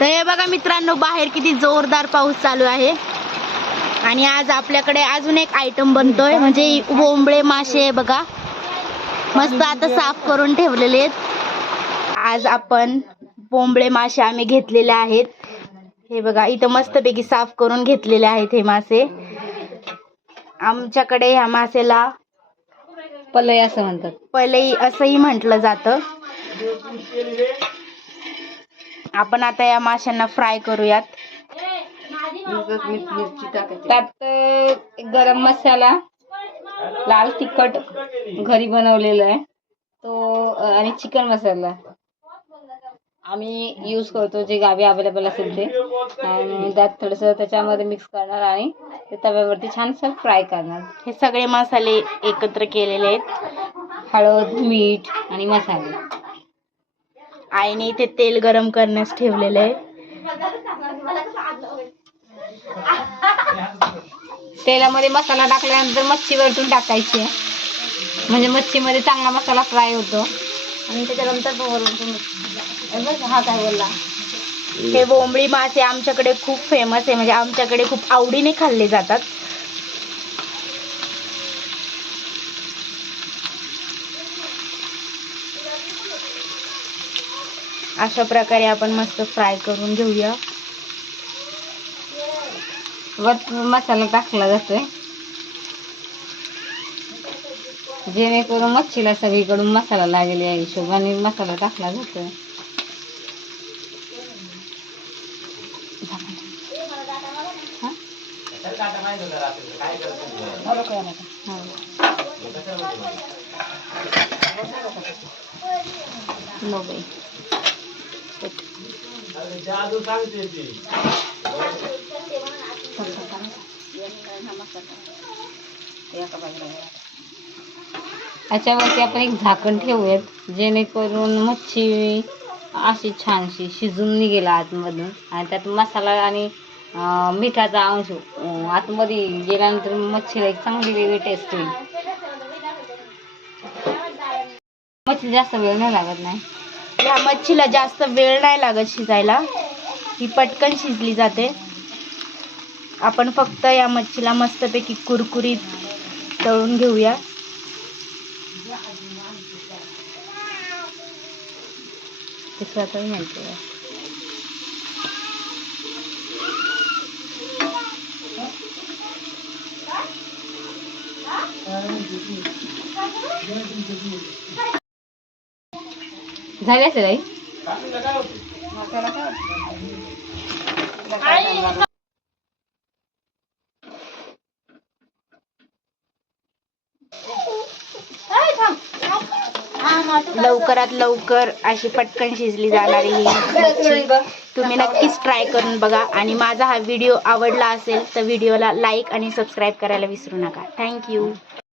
तर हे बघा मित्रांनो बाहेर किती जोरदार पाऊस चालू आहे. आणि आज आपल्याकडे अजून एक आयटम बनतोय म्हणजे बोंबळे मासे बघा. मस्त आता साफ करून ठेवलेले आहेत. आज आपण बोंबळे मासे आम्ही घेतलेले आहेत. हे बघा इथं मस्तपैकी साफ करून घेतलेले आहेत हे मासे. आमच्याकडे ह्या मासेला पलय असं म्हणतात. पहिले असंही म्हटलं जातं. आपण आता या माशांना फ्राय करूयात. त्यात गरम मसाला लाल तिखट घरी बनवलेला आहे. तो आणि चिकन मसाला. आम्ही यूज करतो जे गावी अवेलेबल असेल ते. आणि त्यात थोडंसं त्याच्यामध्ये मिक्स करणार आणि ते तव्यावरती छानसं फ्राय करणार. हे सगळे मसाले एकत्र केलेले आहेत. हळद मीठ आणि मसाले. आईने इथे तेल गरम करण्यास ठेवलेलं आहे. तेलामध्ये मसाला टाकल्यानंतर मच्छी वरतून टाकायची आहे. म्हणजे मच्छीमध्ये चांगला मसाला फ्राय होतो. आणि त्याच्यानंतर हा काय बोलला. हे बोंबळी मासे आमच्याकडे खूप फेमस आहे. म्हणजे आमच्याकडे खूप आवडीने खाल्ले जातात. अशा प्रकारे आपण मस्त फ्राय करून घेऊया. वर मसाला टाकला जातोय. जेणेकरून मच्छीला सगळीकडून मसाला लागेल या हिशोबाने मसाला टाकला जातोय. हा? हो हा. याच्यावरती आपण एक झाकण ठेवूयात जेणेकरून मच्छी अशी छानशी शिजून निघेल आतमधून. आणि त्यात मसाला आणि मिठाचा अंश आतमध्ये गेल्यानंतर मच्छीला एक चांगली वेगळी टेस्ट होईल. मच्छी जास्त वेळ नाही लागत नाही. ह्या मच्छीला जास्त वेळ नाही लागत शिजायला. ही पटकन शिजली जाते. आपण फक्त या मच्छीला मस्तपैकी कुरकुरीत तळून घेऊया. तिसरा तरी झाले असेल आई? लवकरात लवकर अशी पटकन शिजली जाणारी ही मच्छी. तुम्ही नक्कीच ट्राय करून बघा. आणि माझा हा व्हिडिओ आवडला असेल तर व्हिडिओला लाईक आणि सबस्क्राईब करायला विसरू नका. थँक्यू